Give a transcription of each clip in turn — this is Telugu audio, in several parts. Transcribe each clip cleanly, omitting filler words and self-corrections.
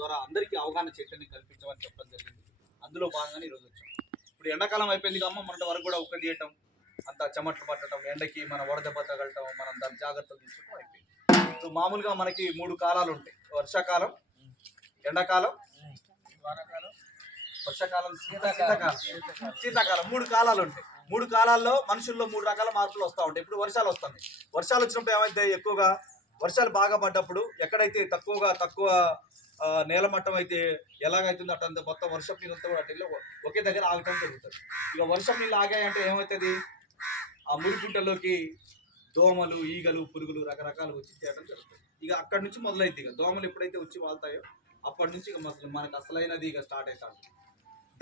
ద్వారా అందరికీ అవగాహన చైతన్యం కల్పించమని చెప్పడం జరిగింది. అందులో భాగంగానే ఈరోజు వచ్చాం. ఇప్పుడు ఎండాకాలం అయిపోయింది అమ్మ, మొన్నటి వరకు కూడా ఉక్క తీయటం, అంత చెమట్లు పట్టడం, ఎండకి మన వడదెబ్బ తగలటం, మనం దాని జాగ్రత్తలు తీసుకోవడం అయిపోయింది. ఇప్పుడు మామూలుగా మనకి 3 కాలాలు ఉంటాయి: వర్షాకాలం, ఎండాకాలం, వర్షాకాలం, శీతాకాలం. 3 కాలాలు ఉంటాయి. 3 కాలాల్లో మనుషుల్లో 3 రకాల మార్పులు వస్తూ ఉంటాయి. ఇప్పుడు వర్షాలు వస్తున్నాయి. వర్షాలు వచ్చినప్పుడు ఏమైతే ఎక్కువగా వర్షాలు బాగా పడ్డప్పుడు ఎక్కడైతే తక్కువ నేలమట్టం అయితే ఎలాగైతుందో అటంత మొత్తం వర్షపు నీళ్ళంతా కూడా ఒకే దగ్గర ఆగటం జరుగుతుంది. ఇక వర్షపు నీళ్ళు ఆగాయంటే ఏమవుతుంది, ఆ మురిగుంటలోకి దోమలు, ఈగలు, పురుగులు రకరకాలు వచ్చి చేయడం జరుగుతుంది. ఇక అక్కడి నుంచి మొదలైంది. ఇక దోమలు ఎప్పుడైతే వచ్చి వాళ్తాయో అప్పటి నుంచి ఇక మనకు అసలైనది ఇక స్టార్ట్ అవుతాడు.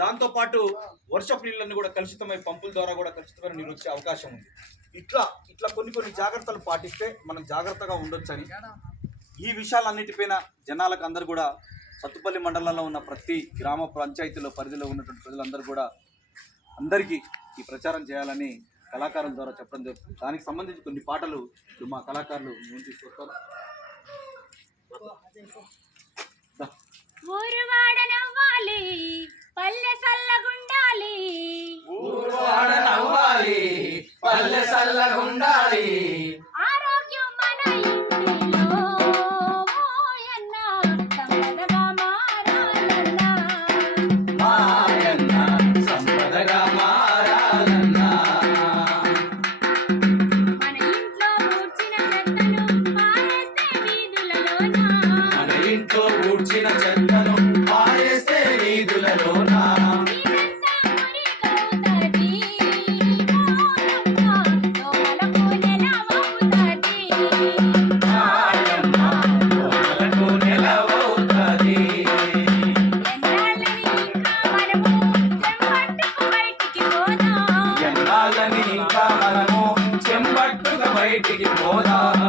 దాంతోపాటు వర్షపు నీళ్ళన్నీ కూడా కలుషితమై పంపుల ద్వారా కూడా కలుషితమైన నీళ్ళు వచ్చే అవకాశం ఉంది. ఇట్లా కొన్ని జాగ్రత్తలు పాటిస్తే మనం జాగ్రత్తగా ఉండొచ్చని, ఈ విషయాలన్నిటిపైన జనాలకు అందరూ కూడా, సత్తుపల్లి మండలంలో ఉన్న ప్రతి గ్రామ పంచాయతీలో పరిధిలో ఉన్నటువంటి ప్రజలందరూ కూడా అందరికీ ఈ ప్రచారం చేయాలని కళాకారుల ద్వారా చెప్పడం జరుగుతుంది. దానికి సంబంధించి కొన్ని పాటలు మా కళాకారులు నేను తీసుకొస్తారు. పల్లె సల్లగుండాలి, ఊరువాడ నవ్వాలి, పల్లె సల్లగుండాలి, ఆరోగ్యం మన ఇంటిలో మాయన్న సంపదగా మారాలన్నా, మాయన్న సంపదగా మారాలన్నా, మన ఇంట్లో ఊడ్చిన చెత్తను పారేస్తే వీధులలోన, మన ఇంట్లో ఊడ్చిన చెత్తను పారేస్తే వీధులలోన, ఇంకా మనము చెంబట్టుగా బయటికి పోదాం.